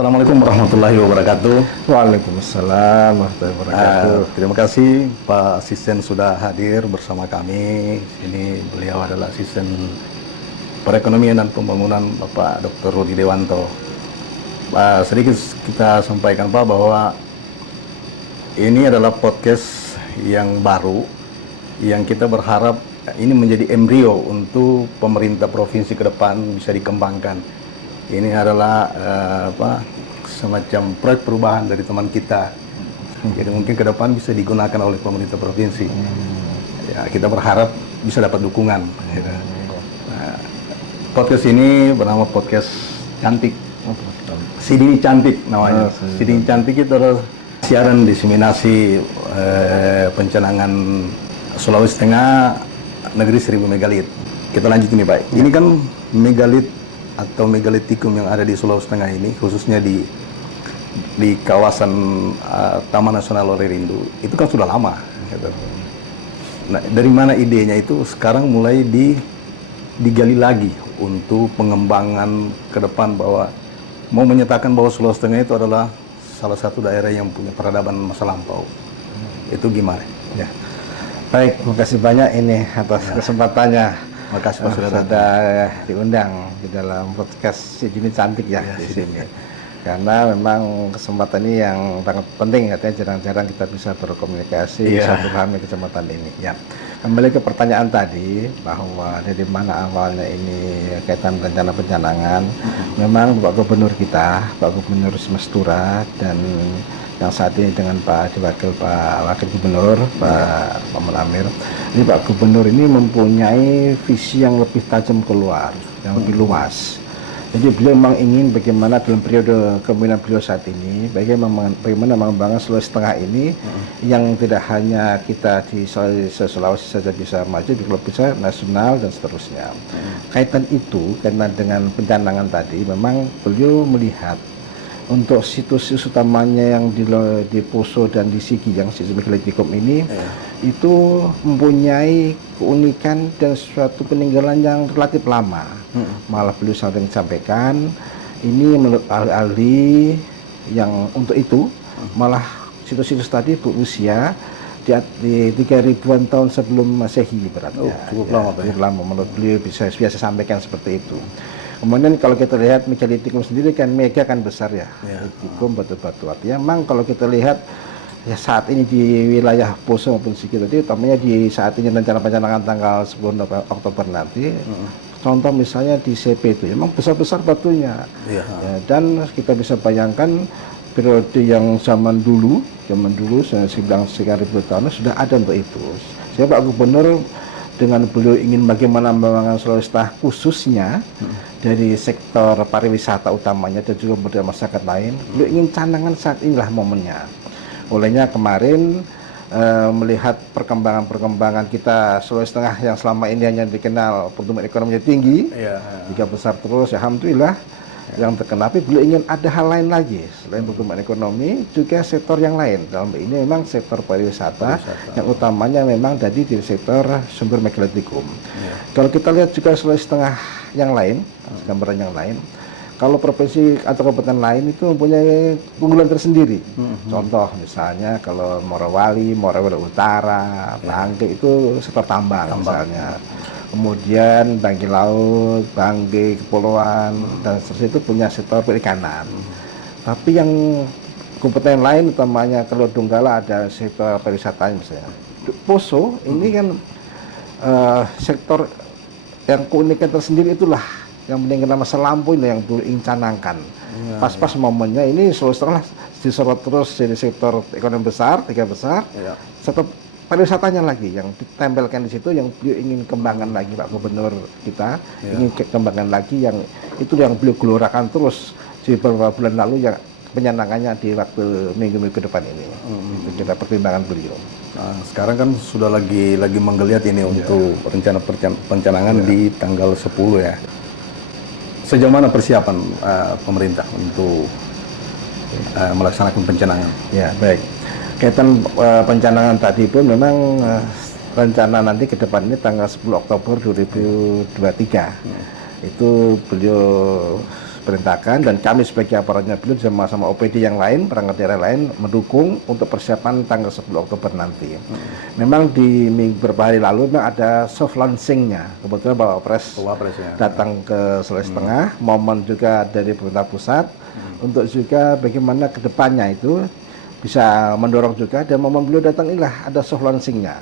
Assalamualaikum warahmatullahi wabarakatuh. Waalaikumsalam warahmatullahi wabarakatuh. Terima kasih Pak Asisten sudah hadir bersama kami. Ini beliau adalah Asisten Perekonomian dan Pembangunan Bapak Dr. Rudi Dewanto. Sedikit kita sampaikan Pak bahwa ini adalah podcast yang baru yang kita berharap ini menjadi embrio untuk pemerintah provinsi ke depan bisa dikembangkan. Ini adalah semacam proyek perubahan dari teman kita. Jadi mungkin ke depan bisa digunakan oleh pemerintah provinsi. Ya, kita berharap bisa dapat dukungan. Podcast ini bernama Podcast Cantik. Siding Cantik namanya. Siding Cantik itu adalah siaran diseminasi pencanangan Sulawesi Tengah negeri 1000 megalit. Kita lanjut ini Pak. Ini kan megalit atau megalitikum yang ada di Sulawesi Tengah ini, khususnya di kawasan Taman Nasional Lorerindu, itu kan sudah lama. Gitu. Nah, dari mana idenya itu? Sekarang mulai digali lagi untuk pengembangan ke depan bahwa mau menyatakan bahwa Sulawesi Tengah itu adalah salah satu daerah yang punya peradaban masa lampau. Itu gimana? Ya. Baik, terima kasih banyak ini atas kesempatannya. Makasih Pak sudah diundang di dalam podcast Siding Cantik ya, di sini. Karena memang kesempatan ini yang sangat penting, katanya jarang-jarang kita bisa berkomunikasi, bisa memahami kesempatan ini. Ya. Kembali ke pertanyaan tadi, bahwa dari mana awalnya ini kaitan rencana pencanangan, memang Bapak Gubernur kita, Pak Gubernur Semestura, dan yang saat ini dengan Pak Wakil Gubernur, Pak Muhammad Amir. Ini Pak Gubernur ini mempunyai visi yang lebih tajam keluar, yang lebih luas. Jadi beliau memang ingin bagaimana dalam periode kepemimpinan beliau saat ini, bagaimana mengembangkan Sulawesi Tengah ini yang tidak hanya kita di Sulawesi saja bisa maju, kalau bisa nasional dan seterusnya. Kaitan dengan pencanangan tadi, memang beliau melihat untuk situs utamanya yang di Poso dan di Sigi yang sistem megalitikum ini itu mempunyai keunikan dan suatu peninggalan yang relatif lama. Malah beliau sering sampaikan ini menurut ahli-ahli yang untuk itu malah situs-situs tadi berusia di 3000-an tahun sebelum Masehi beratnya. Cukup lama menurut beliau bisa sampaikan seperti itu. Kemudian kalau kita lihat megalitikum sendiri kan mega kan besar ya, megalitikum batu-batu. Artinya memang kalau kita lihat ya saat ini di wilayah Poso maupun Sigi tadi, utamanya di saat ini rencana pencanangan tanggal 10 Oktober nanti, contoh misalnya di CP itu, memang besar-besar batunya. Ya, dan kita bisa bayangkan periode yang zaman dulu saya bilang 3000 tahun sudah ada untuk itu. Saya Pak Gubernur dengan beliau ingin bagaimana membangun Sulawesi Tengah khususnya dari sektor pariwisata utamanya dan juga budaya masyarakat lain, beliau ingin canangan saat inilah momennya. Olehnya kemarin melihat perkembangan kita Sulawesi Tengah yang selama ini hanya dikenal pertumbuhan ekonominya tinggi, jika besar terus, ya alhamdulillah yang terkena, tapi beliau ingin ada hal lain lagi selain pertumbuhan ekonomi, juga sektor yang lain. Dalam ini memang sektor pariwisata yang utamanya memang dari sektor sumber megalitikum. Kalau kita lihat juga Sulawesi Tengah yang lain, gambaran yang lain, kalau provinsi atau kabupaten lain itu mempunyai keunggulan tersendiri. Contoh misalnya kalau Morowali Utara, Bangke itu sektor tambang. Misalnya. Kemudian Bangke Laut, Bangke Kepulauan, dan seterusnya itu punya sektor perikanan. Tapi yang kabupaten lain utamanya kalau Donggala ada sektor pariwisata misalnya. Poso ini kan sektor yang keunikan tersendiri itulah yang meninggal masa lampau ini yang perlu ingin canangkan. Pas-pas momennya ini Sulawesi Tengah disorot terus dari sektor ekonomi besar, tiga besar, sektor pariwisatanya lagi yang ditempelkan di situ, yang beliau ingin kembangkan lagi Pak Gubernur kita, ingin kembangkan lagi yang itu yang beliau gelorakan terus di beberapa bulan lalu yang penyenangannya di waktu minggu-minggu ke depan ini. Itu kita pertimbangan beliau. Nah, sekarang kan sudah lagi menggeliat ini untuk rencana pencanangan di tanggal 10 ya. Sejauh mana persiapan pemerintah untuk melaksanakan pencanangan? Ya, baik. Kaitan pencanangan tadi pun memang rencana nanti ke depan ini tanggal 10 Oktober 2023 itu beliau perintahkan, dan kami sebagai aparatnya beliau sama-sama OPD yang lain, perangkat daerah lain mendukung untuk persiapan tanggal 10 Oktober nanti. Memang di beberapa hari lalu memang ada soft launching-nya. Kebetulan Bapak Pres ya. datang ke Sulawesi Tengah, momen juga dari pemerintah pusat untuk juga bagaimana kedepannya itu bisa mendorong juga, dan momen beliau datang inilah ada soft launching-nya.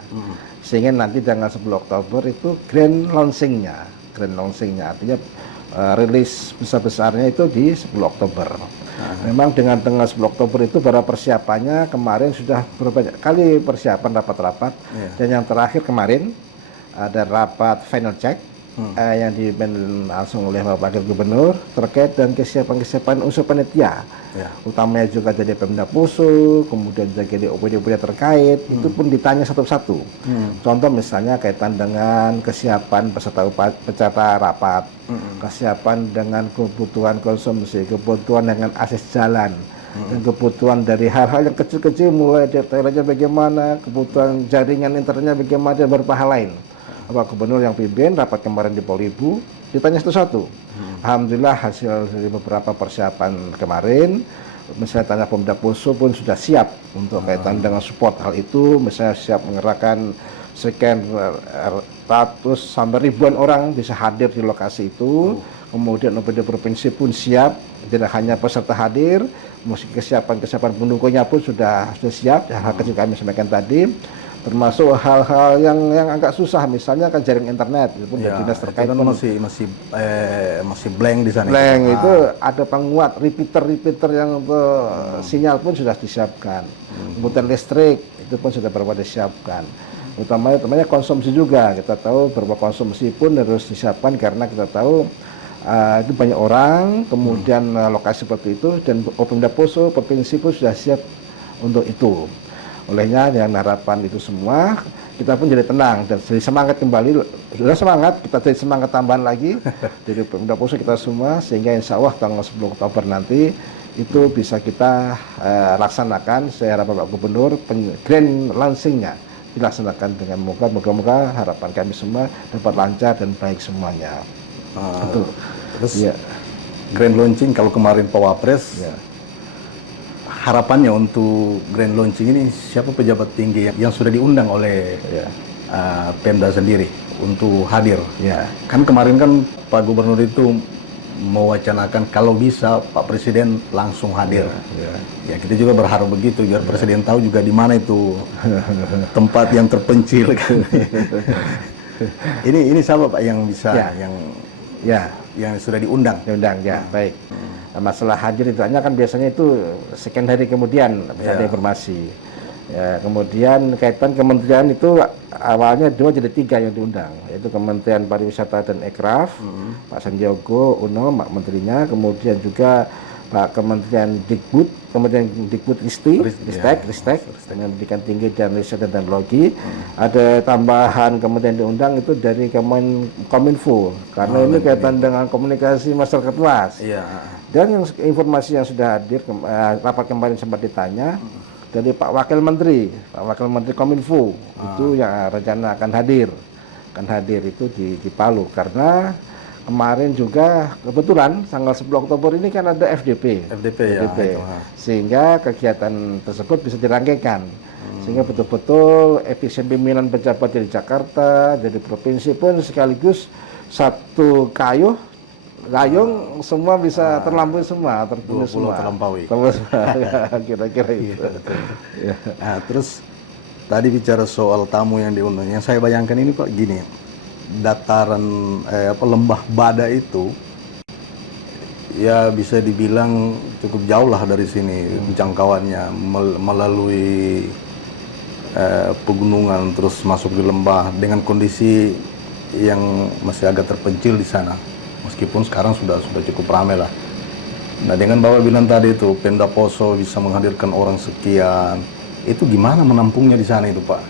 Sehingga nanti tanggal 10 Oktober itu grand launching-nya artinya rilis besar-besarnya itu di 10 Oktober. Memang dengan tanggal 10 Oktober itu para persiapannya kemarin sudah berbanyak kali persiapan rapat-rapat, dan yang terakhir kemarin ada rapat final check yang dipimpin langsung oleh Bapak Wakil Gubernur terkait dan kesiapan unsur panitia, utamanya juga dari Pemda Poso, kemudian juga dari OPD-OPD terkait, itu pun ditanya satu-satu. Contoh misalnya kaitan dengan kesiapan peserta rapat, kesiapan dengan kebutuhan konsumsi, kebutuhan dengan akses jalan, dan kebutuhan dari hal-hal yang kecil-kecil, mulai dari toiletnya bagaimana, kebutuhan jaringan internetnya bagaimana, dan beberapa hal lain. Bapak Gubernur yang pimpin rapat kemarin di Polibu ditanya satu-satu. Alhamdulillah hasil dari beberapa persiapan kemarin, misalnya tanya Pemda Poso pun sudah siap untuk kaitan dengan support hal itu, misalnya siap mengerahkan sekian ratus sampai ribuan orang bisa hadir di lokasi itu. Kemudian OPD provinsi pun siap, tidak hanya peserta hadir, meski kesiapan pendukungnya pun sudah siap. Hal kecil kami sampaikan tadi, termasuk hal-hal yang agak susah, misalnya kan jaring internet itu pun dinas terkait kan pun masih blank di sana. Blank itu ada penguat repeater yang untuk sinyal pun sudah disiapkan. Kemudian listrik itu pun sudah berapa disiapkan. Utamanya konsumsi juga, kita tahu beberapa konsumsi pun harus disiapkan karena kita tahu itu banyak orang, kemudian lokasi seperti itu, dan Pemda Poso provinsi pun sudah siap untuk itu. Olehnya dengan harapan itu semua, kita pun jadi tenang dan jadi semangat kembali. Sudah semangat, kita jadi semangat tambahan lagi dari Pemda Poso kita semua, sehingga insya Allah tanggal 10 Oktober nanti itu bisa kita laksanakan. Saya harap Bapak Gubernur grand launching-nya dilaksanakan dengan moga-moga harapan kami semua dapat lancar dan baik semuanya. Terus grand launching kalau kemarin Pak Wapres, harapannya untuk grand launching ini siapa pejabat tinggi yang sudah diundang oleh Pemda sendiri untuk hadir? Kan kemarin kan Pak Gubernur itu mewacanakan kalau bisa Pak Presiden langsung hadir. Ya kita juga berharap begitu biar Presiden tahu juga di mana itu tempat yang terpencil kan. Ini siapa Pak yang bisa yang sudah diundang? Baik. Masalah hadir itu hanya kan biasanya itu sekian hari kemudian bisa ada informasi. Kemudian kaitan kementerian itu awalnya 2 jadi 3 yang diundang, yaitu Kementerian Pariwisata dan Ekraf, Pak Sandiaga Uno, Pak Menterinya, kemudian juga Pak Kementerian Dikbud Ristek, Pendidikan Tinggi dan Riset dan Teknologi. Ada tambahan kementerian diundang itu dari Kominfo, karena ini kaitan dengan komunikasi masyarakat luas. Dan yang informasi yang sudah hadir, rapat kemarin sempat ditanya dari Pak Wakil Menteri Kominfo, itu yang rencana akan hadir itu di Palu, karena kemarin juga kebetulan tanggal 10 Oktober ini kan ada FDP. Sehingga kegiatan tersebut bisa dirangkaikan. Sehingga betul-betul efisien pimpinan pejabat dari Jakarta, dari provinsi pun sekaligus satu gayung semua bisa terlampaui semua, terpenuhi semua. Kira-kira itu. Nah, terus tadi bicara soal tamu yang diundang, yang saya bayangkan ini Pak gini, dataran lembah Bada itu ya bisa dibilang cukup jauh lah dari sini jangkauannya, melalui pegunungan terus masuk di lembah dengan kondisi yang masih agak terpencil di sana, meskipun sekarang sudah cukup ramai lah. Nah dengan Bapak bilang tadi itu Pemda Poso bisa menghadirkan orang sekian, itu gimana menampungnya di sana itu Pak?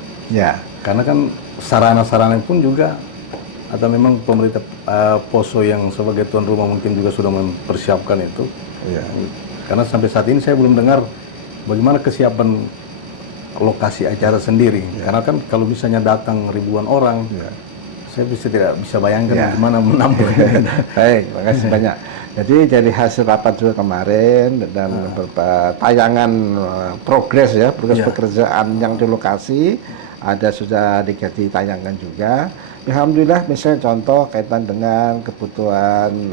Karena kan sarana-sarana pun juga, atau memang pemerintah Poso yang sebagai tuan rumah mungkin juga sudah mempersiapkan itu? Karena sampai saat ini saya belum dengar bagaimana kesiapan lokasi acara sendiri. Karena kan kalau misalnya datang ribuan orang, saya tidak bisa bayangkan gimana menampung. Baik, terima kasih banyak. Jadi dari hasil rapat juga kemarin dan beberapa tayangan progres pekerjaan yang di lokasi ada sudah ditayangkan juga. Alhamdulillah, misalnya contoh kaitan dengan kebutuhan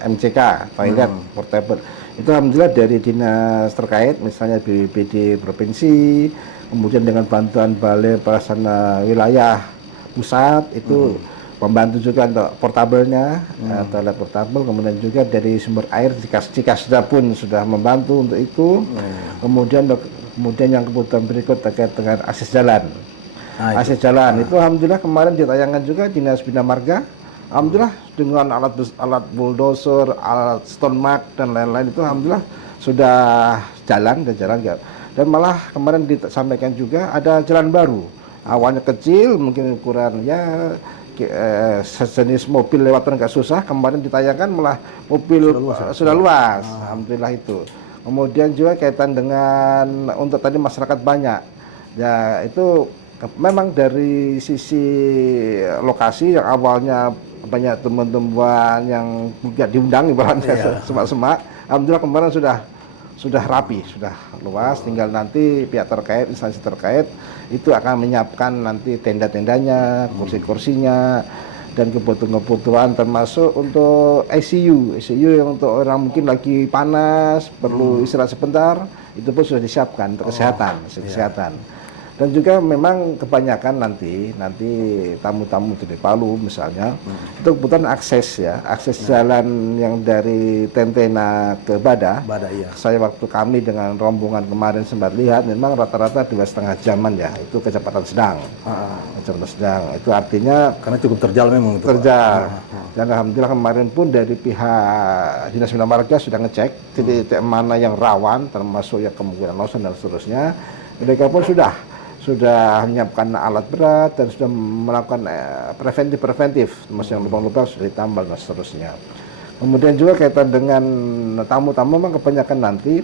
MCK toilet portable itu alhamdulillah dari dinas terkait misalnya BPBD provinsi, kemudian dengan bantuan Balai Pelaksana Wilayah pusat itu membantu juga untuk portabelnya, toilet portabel, kemudian juga dari sumber air Cikasda pun sudah membantu untuk itu. Kemudian yang kebutuhan berikut terkait dengan akses jalan. Akses jalan itu alhamdulillah kemarin ditayangkan juga Dinas Bina Marga. Alhamdulillah dengan alat bulldozer, alat stone mark dan lain-lain itu alhamdulillah sudah jalan dan malah kemarin disampaikan juga ada jalan baru. Awalnya kecil, mungkin ukuran ya sejenis mobil lewat pun nggak susah. Kemarin ditayangkan malah mobil sudah luas. Alhamdulillah itu. Kemudian juga kaitan dengan untuk tadi masyarakat banyak. Ya itu memang dari sisi lokasi yang awalnya banyak teman-teman yang nggak diundang ibaratnya semak-semak. Alhamdulillah kemarin sudah rapi, sudah luas, tinggal nanti pihak terkait, instansi terkait itu akan menyiapkan nanti tenda-tendanya, kursi-kursinya, dan kebutuhan-kebutuhan termasuk untuk ICU yang untuk orang mungkin lagi panas, perlu istirahat sebentar, itu pun sudah disiapkan untuk kesehatan. Dan juga memang kebanyakan nanti tamu-tamu dari Palu misalnya itu kebutuhan akses jalan yang dari Tentena ke Bada. Saya waktu kami dengan rombongan kemarin sempat lihat memang rata-rata 2,5 jaman ya, itu kecepatan sedang. Kecepatan sedang itu artinya karena cukup terjal memang itu. Dan alhamdulillah kemarin pun dari pihak Dinas Bina Marga sudah ngecek titik mana yang rawan termasuk ya kemungkinan longsor dan seterusnya. Mereka pun sudah menyiapkan alat berat dan sudah melakukan preventif termasuk yang lubang-lubang sudah ditambal dan seterusnya. Kemudian juga kaitan dengan tamu-tamu memang kebanyakan nanti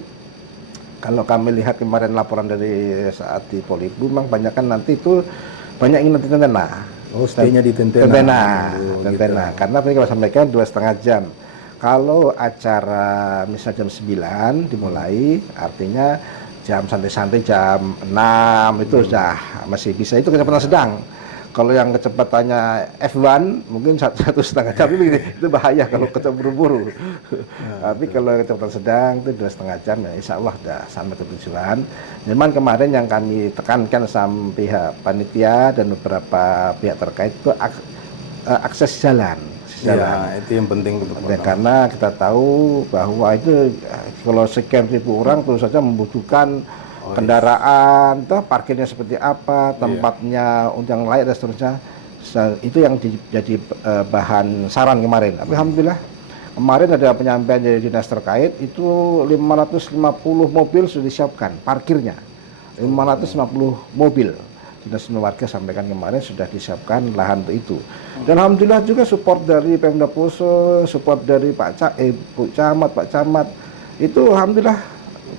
kalau kami lihat kemarin laporan dari saat di Polibu memang kebanyakan nanti itu banyak ingin nanti Tentena. Stay-nya di Tentena. Tentena. Karena tadi kalau sampaikan 2,5 jam. Kalau acara misalnya jam 9 dimulai, artinya jam santai-santai jam 6 itu sudah masih bisa, itu kecepatan sedang. Kalau yang kecepatannya F1 mungkin 1,5 jam itu bahaya kalau kecepatan buru-buru. Tapi kalau kecepatan sedang itu 2,5 jam ya insya Allah sudah sampai ke tujuan. Memang kemarin yang kami tekankan sama pihak panitia dan beberapa pihak terkait itu akses jalan. Ya, itu yang penting karena kita tahu bahwa itu kalau sekian ribu orang tentu saja membutuhkan kendaraan, parkirnya seperti apa, tempatnya yang layak dan seterusnya. Itu yang jadi bahan saran kemarin. Alhamdulillah kemarin ada penyampaian dari dinas terkait itu 550 mobil sudah disiapkan parkirnya. 550 mobil. Dinas Warga sampaikan kemarin sudah disiapkan lahan untuk itu. Dan alhamdulillah juga support dari Pemda Poso, support dari Bu Camat, Pak Camat. Itu alhamdulillah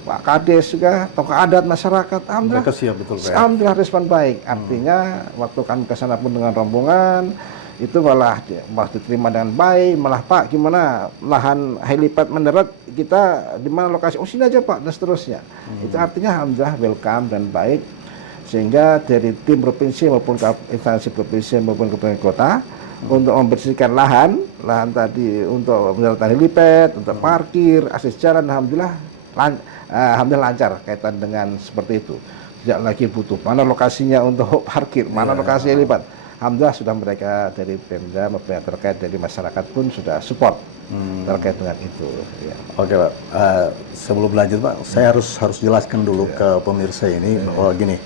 Pak Kades juga, tokoh adat masyarakat, alhamdulillah. Mereka siap betul, Pak. Alhamdulillah respon baik. Artinya waktu kami ke sana pun dengan rombongan itu malah diterima dengan baik, malah Pak gimana lahan helipad mendarat kita di mana lokasi? Oh sini aja Pak dan seterusnya. Itu artinya alhamdulillah welcome dan baik. Sehingga dari tim provinsi maupun instansi provinsi maupun kabupaten kota untuk membersihkan lahan tadi untuk mendaratan helipad, untuk parkir, akses jalan, alhamdulillah lancar kaitan dengan seperti itu. Tidak lagi butuh mana lokasinya untuk parkir, mana lokasi helipad. Alhamdulillah sudah mereka dari Pemda maupun yang terkait dari masyarakat pun sudah support terkait dengan itu. Ya. Oke Pak, sebelum lanjut Pak, saya harus jelaskan dulu ke pemirsa ini bahwa gini.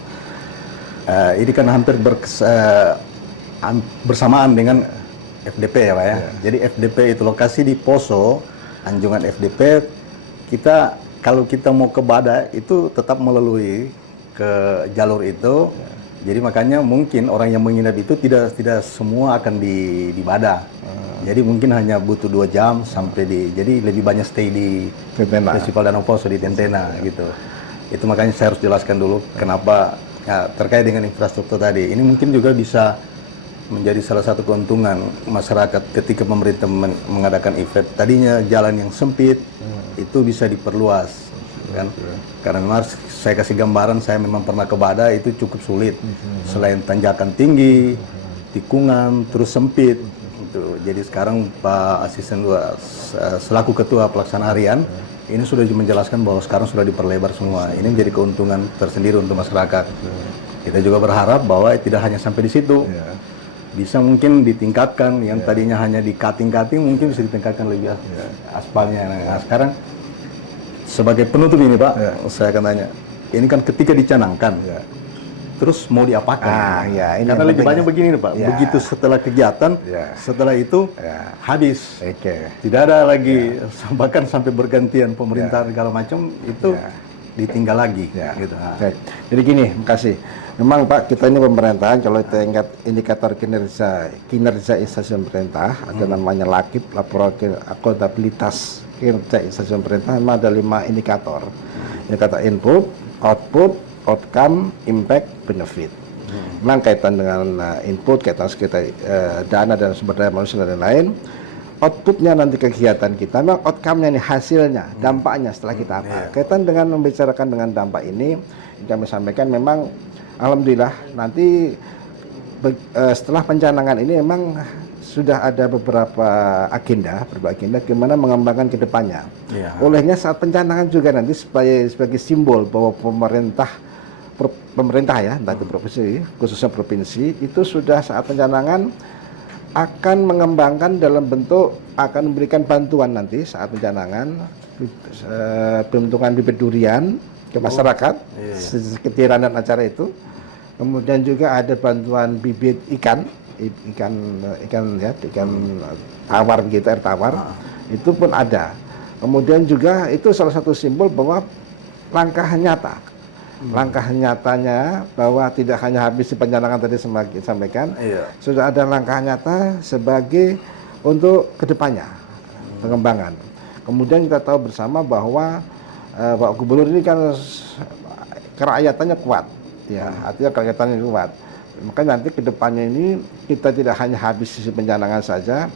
Ini kan hampir bersamaan dengan FDP ya Pak ya. Jadi FDP itu lokasi di Poso, anjungan FDP, kalau kita mau ke Bada itu tetap melalui ke jalur itu. Jadi makanya mungkin orang yang menginap itu tidak semua akan di Bada. Jadi mungkin hanya butuh 2 jam sampai jadi lebih banyak stay di Festival Danau Poso di Tentena gitu. Itu makanya saya harus jelaskan dulu kenapa. Ya, terkait dengan infrastruktur tadi, ini mungkin juga bisa menjadi salah satu keuntungan masyarakat ketika pemerintah mengadakan event. Tadinya jalan yang sempit itu bisa diperluas, kan? Karena memang saya kasih gambaran, saya memang pernah ke Bada, itu cukup sulit. Selain tanjakan tinggi, tikungan, terus sempit. Jadi sekarang Pak Asisten selaku Ketua Pelaksana Harian ini sudah menjelaskan bahwa sekarang sudah diperlebar semua. Ini menjadi keuntungan tersendiri untuk masyarakat. Kita juga berharap bahwa tidak hanya sampai di situ, bisa mungkin ditingkatkan. Yang tadinya hanya di cutting-cutting mungkin bisa ditingkatkan lebih aspalnya. Nah, sekarang sebagai penutup ini Pak, saya akan tanya, ini kan ketika dicanangkan, terus mau diapakan? Ini Karena lebih banyak begini nih Pak, begitu setelah kegiatan, setelah itu habis, tidak ada lagi, bahkan sampai bergantian pemerintahan segala macam itu ditinggal lagi. Gitu. Jadi gini, makasih. Memang Pak, kita ini pemerintahan, kalau kita ingat indikator kinerja instansi pemerintah, ada namanya LAKIP, laporan akuntabilitas kinerja instansi pemerintah, memang ada 5 indikator. Indikator input, output, outcome, impact, benefit. Memang kaitan dengan input, kaitan sekitar dana dan sumber daya manusia dan lain-lain. Outputnya nanti kegiatan kita, memang outcome-nya nih, hasilnya, dampaknya setelah kita apa. Kaitan dengan membicarakan dengan dampak ini, kami sampaikan memang alhamdulillah nanti setelah pencanangan ini memang sudah ada beberapa agenda gimana mengembangkan ke depannya. Olehnya saat pencanangan juga nanti sebagai simbol bahwa pemerintah ya, entah itu provinsi, khususnya provinsi, itu sudah saat pencanangan akan mengembangkan dalam bentuk, akan memberikan bantuan nanti saat pencanangan, bentukan bibit durian ke masyarakat, sekitaran dan acara itu. Kemudian juga ada bantuan bibit ikan tawar begitu, air tawar, itu pun ada. Kemudian juga itu salah satu simbol bahwa langkah nyatanya bahwa tidak hanya habis di pencanangan tadi sampaikan, sudah ada langkah nyata sebagai untuk kedepannya pengembangan. Kemudian kita tahu bersama bahwa Pak Gubernur ini kan kerakyatannya kuat, artinya kerakyatannya kuat. Maka nanti kedepannya ini kita tidak hanya habis di pencanangan saja,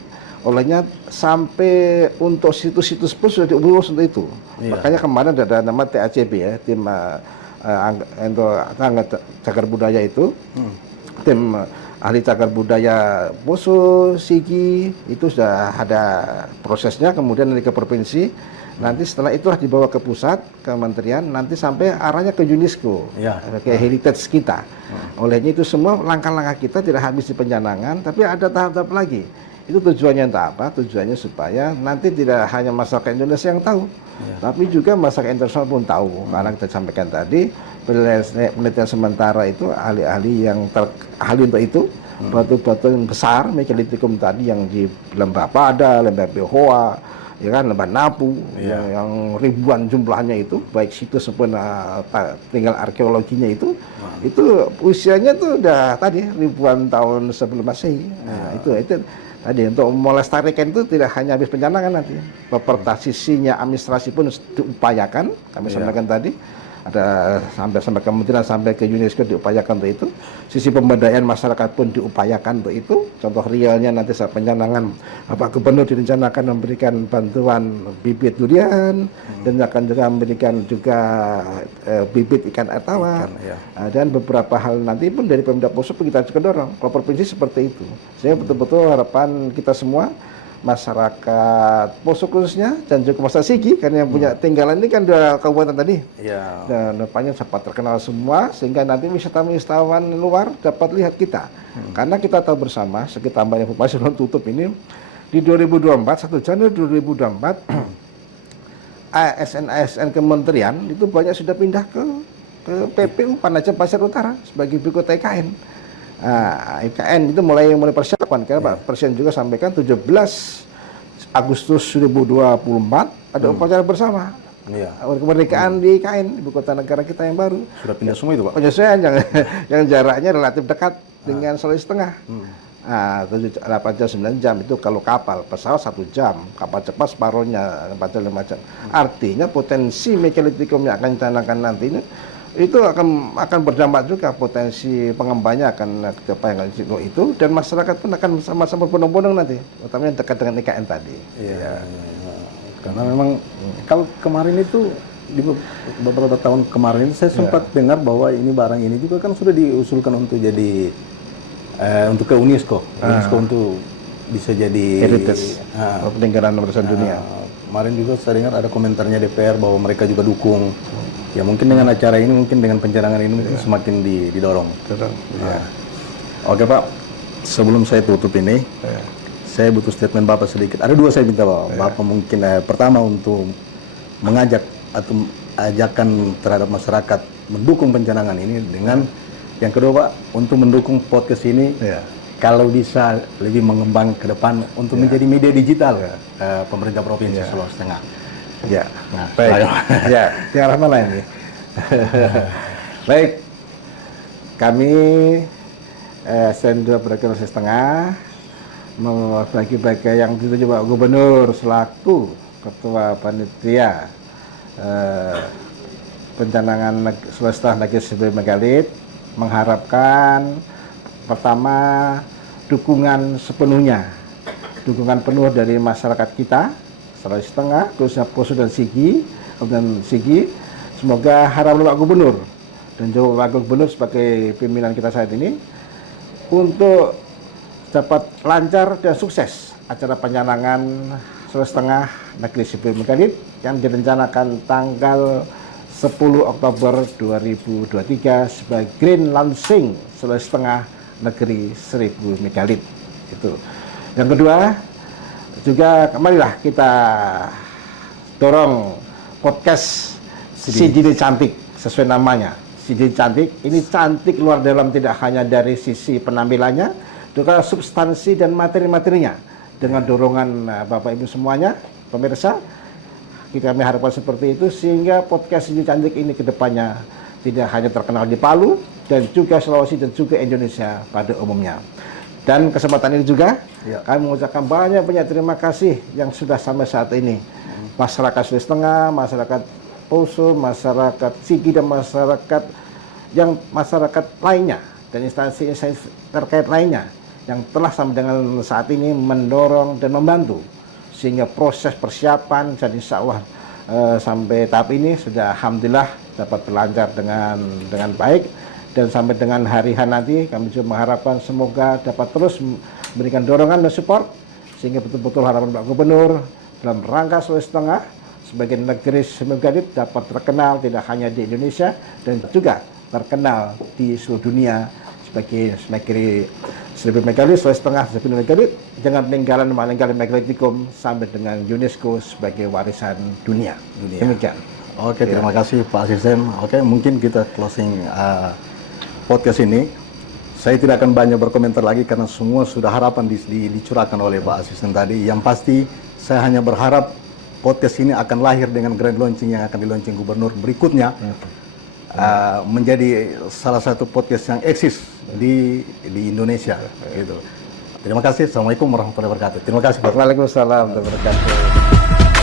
olehnya sampai untuk situs-situs pun sudah diurus untuk itu. Makanya kemarin ada nama TACB ya, tim untuk cagar budaya itu, tim ahli cagar budaya Poso, Sigi, itu sudah ada prosesnya, kemudian nanti ke provinsi, nanti setelah itulah dibawa ke pusat, ke kementerian, nanti sampai arahnya ke UNESCO, ke heritage kita. Olehnya itu semua langkah-langkah kita tidak habis di pencanangan, tapi ada tahap-tahap lagi. Itu tujuannya entah apa, tujuannya supaya nanti tidak hanya masyarakat Indonesia yang tahu, tapi juga masyarakat internasional pun tahu. Karena kita sampaikan tadi, penelitian sementara itu ahli-ahli yang ahli untuk itu, batu-batu yang besar, megalitikum tadi yang di Lembah Bada, Lembah Behoa, ya kan, Lembah Napu, yang ribuan jumlahnya itu, baik situs maupun tinggal arkeologinya itu usianya tuh udah tadi ribuan tahun sebelum Masehi. Nah, itu tadi untuk melestarikan itu tidak hanya habis pencanangan nanti, beberapa sisinya administrasi pun diupayakan, kami sampaikan tadi, ada sampai kementerian, sampai ke UNESCO diupayakan untuk itu. Sisi pemberdayaan masyarakat pun diupayakan untuk itu. Contoh realnya nanti saat pencanangan, Bapak Gubernur direncanakan memberikan bantuan bibit durian, dan akan juga memberikan juga bibit ikan air tawar, dan beberapa hal nanti pun dari Pemda Poso kita juga dorong. Kalau provinsi seperti itu, saya betul-betul harapan kita semua, masyarakat Poso khususnya dan juga masyarakat Sigi, karena yang punya tinggalan ini kan dua kabupaten tadi, dan depannya dapat terkenal semua, sehingga nanti wisatawan luar dapat lihat kita. Karena kita tahu bersama, sekitar banyak masih belum tutup ini, di 2024, 1 Januari 2024, ASN kementerian itu banyak sudah pindah ke PPU Panajam Pasir Utara sebagai ibu kota IKN. IKN itu mulai persiapan, karena Pak Presiden juga sampaikan 17 Agustus 2024 ada upacara bersama kemerdekaan di IKN, ibu kota negara kita yang baru. Sudah pindah semua itu Pak? Penyesuaian yang jaraknya relatif dekat dengan Sulawesi Tengah. 8 jam 9 jam itu kalau kapal, pesawat 1 jam, kapal cepat separuhnya 4 jam 5 jam. Artinya potensi megalitikum yang akan dicanangkan nanti ini itu akan berdampak juga, potensi pengembangnya akan ke depan itu, dan masyarakat pun akan sama-sama berbondong-bondong nanti, utamanya dekat dengan IKN tadi. Iya. Karena memang kalau kemarin itu di beberapa tahun kemarin saya sempat dengar bahwa ini barang ini juga kan sudah diusulkan untuk jadi untuk ke UNESCO. UNESCO untuk bisa jadi heritage peninggalan warisan dunia. Kemarin juga saya dengar ada komentarnya DPR bahwa mereka juga dukung. Ya mungkin dengan acara ini, mungkin dengan pencanangan ini mungkin semakin didorong. Ya. Oke Pak, sebelum saya tutup ini, saya butuh statement Bapak sedikit. Ada dua saya minta Bapak. Bapak mungkin pertama untuk mengajak atau ajakan terhadap masyarakat mendukung pencanangan ini, dengan yang kedua Pak untuk mendukung podcast ini. Kalau bisa lebih mengembang ke depan untuk menjadi media digital pemerintah Provinsi Sulawesi Tengah. Ya, baik. Ya, yang arah mana ini? Baik, kami Sendra Provinsi Sulawesi Tengah bagi yang dituju Pak Gubernur selaku Ketua Panitia Pencanangan Sulawesi Tengah Negeri Sipil Megalit mengharapkan pertama dukungan sepenuhnya, dukungan penuh dari masyarakat kita Sulawesi Tengah, khususnya Poso dan Sigi, semoga harapan Pak Gubernur dan juga Pak Gubernur sebagai pimpinan kita saat ini untuk dapat lancar dan sukses acara pencanangan Sulawesi Tengah Negeri Sipil Megalit yang direncanakan tanggal 10 Oktober 2023 sebagai Grand Launching Sulawesi Tengah Negeri 1000 Megalit. Itu. Yang kedua, juga marilah kita dorong podcast CGD Cantik sesuai namanya. CGD Cantik ini cantik luar dalam, tidak hanya dari sisi penampilannya, juga substansi dan materi-materinya. Dengan dorongan Bapak Ibu semuanya, pemirsa, kami harapkan seperti itu sehingga podcast CGD Cantik ini kedepannya tidak hanya terkenal di Palu dan juga Sulawesi dan juga Indonesia pada umumnya. Dan kesempatan ini juga kami mengucapkan banyak terima kasih yang sudah sampai saat ini. Masyarakat Sulawesi Tengah, masyarakat Poso, masyarakat Sigi, dan masyarakat lainnya dan instansi terkait lainnya yang telah sampai dengan saat ini mendorong dan membantu sehingga proses persiapan dan insya Allah sampai tahap ini sudah alhamdulillah dapat berlancar dengan baik. Dan sampai dengan hari H nanti kami juga mengharapkan semoga dapat terus memberikan dorongan dan support sehingga betul-betul harapan Pak Gubernur dalam rangka Sulawesi Tengah sebagai negeri Megalit dapat terkenal tidak hanya di Indonesia dan juga terkenal di seluruh dunia sebagai negeri 1000 Megalit, Sulawesi Tengah 1000 Megalit, jangan peninggalan Megalitikum sampai dengan UNESCO sebagai warisan dunia. Demikian. Oke, terima kasih Pak Asisten. Oke, mungkin kita closing podcast ini. Saya tidak akan banyak berkomentar lagi karena semua sudah harapan dicurahkan oleh Pak Asisten tadi. Yang pasti saya hanya berharap podcast ini akan lahir dengan grand launching yang akan di-launching Gubernur berikutnya. Menjadi salah satu podcast yang eksis di Indonesia. Gitu. Terima kasih. Assalamualaikum warahmatullahi wabarakatuh. Terima kasih. Waalaikumsalam warahmatullahi wabarakatuh.